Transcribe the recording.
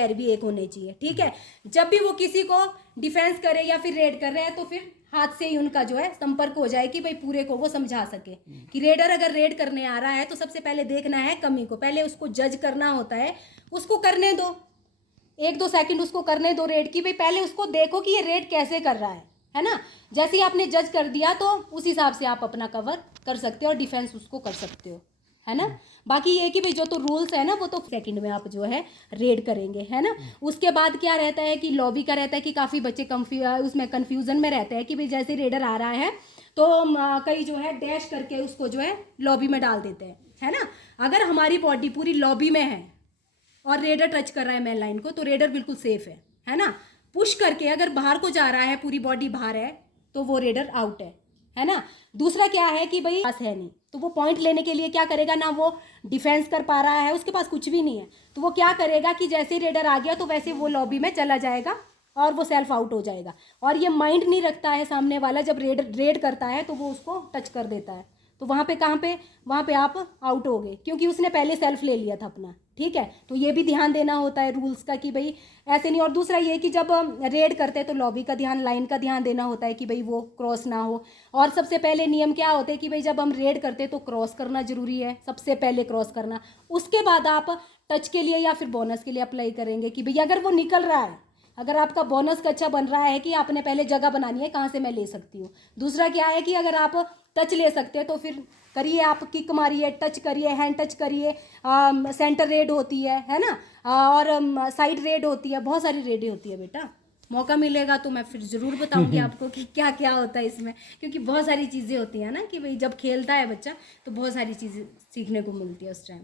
पैर भी एक होने चाहिए, ठीक है। जब भी वो किसी को डिफेंस करे या फिर रेड कर रहे हैं तो फिर हाथ से ही उनका जो है संपर्क हो जाए कि भाई पूरे को वो समझा सके कि रेडर अगर रेड करने आ रहा है तो सबसे पहले देखना है कमी को, पहले उसको जज करना होता है। उसको करने दो, 1-2 सेकंड उसको करने दो रेड की, भाई पहले उसको देखो कि ये रेड कैसे कर रहा है ना। जैसे ही आपने जज कर दिया तो उस हिसाब से आप अपना कवर कर सकते हो और डिफेंस उसको कर सकते हो, है ना। बाकी ये कि भाई जो तो रूल्स है ना वो तो सेकंड में आप जो है रेड करेंगे, है ना। उसके बाद क्या रहता है कि लॉबी का रहता है कि काफ़ी बच्चे उसमें कन्फ्यूज़न में रहते हैं कि भाई जैसे रेडर आ रहा है तो कई जो है डैश करके उसको जो है लॉबी में डाल देते हैं, है ना। अगर हमारी बॉडी पूरी लॉबी में है और रेडर टच कर रहा है मेन लाइन को तो रेडर बिल्कुल सेफ है ना। पुश करके अगर बाहर को जा रहा है, पूरी बॉडी बाहर है, तो वो रेडर आउट है ना। दूसरा क्या है कि भाई पास है नहीं तो वो पॉइंट लेने के लिए क्या करेगा ना, वो डिफेंस कर पा रहा है, उसके पास कुछ भी नहीं है, तो वो क्या करेगा कि जैसे ही रेडर आ गया तो वैसे वो लॉबी में चला जाएगा और वो सेल्फ आउट हो जाएगा। और ये माइंड नहीं रखता है सामने वाला, जब रेड करता है तो वो उसको टच कर देता है, तो वहाँ पे कहाँ पे, वहाँ पे आप आउट हो गए क्योंकि उसने पहले सेल्फ ले लिया था अपना, ठीक है। तो ये भी ध्यान देना होता है रूल्स का कि भाई ऐसे नहीं। और दूसरा ये कि जब रेड करते हैं तो लॉबी का ध्यान, लाइन का ध्यान देना होता है कि भाई वो क्रॉस ना हो। और सबसे पहले नियम क्या होते हैं कि भाई जब हम रेड करते हैं तो क्रॉस करना जरूरी है, सबसे पहले क्रॉस करना। उसके बाद आप टच के लिए या फिर बोनस के लिए अप्लाई करेंगे कि भाई अगर वो निकल रहा है, अगर आपका बोनस का अच्छा बन रहा है कि आपने पहले जगह बनानी है कहाँ से मैं ले सकती हूँ। दूसरा क्या है कि अगर आप टच ले सकते हैं तो फिर करिए, आप किक मारिए, टच करिए, हैंड टच करिए। सेंटर रेड होती है ना। और साइड रेड होती है, बहुत सारी रेडें होती है बेटा। मौका मिलेगा तो मैं फिर ज़रूर बताऊंगी आपको कि क्या क्या होता है इसमें, क्योंकि बहुत सारी चीज़ें होती हैं ना कि भाई जब खेलता है बच्चा तो बहुत सारी चीज़ें सीखने को मिलती है उस टाइम।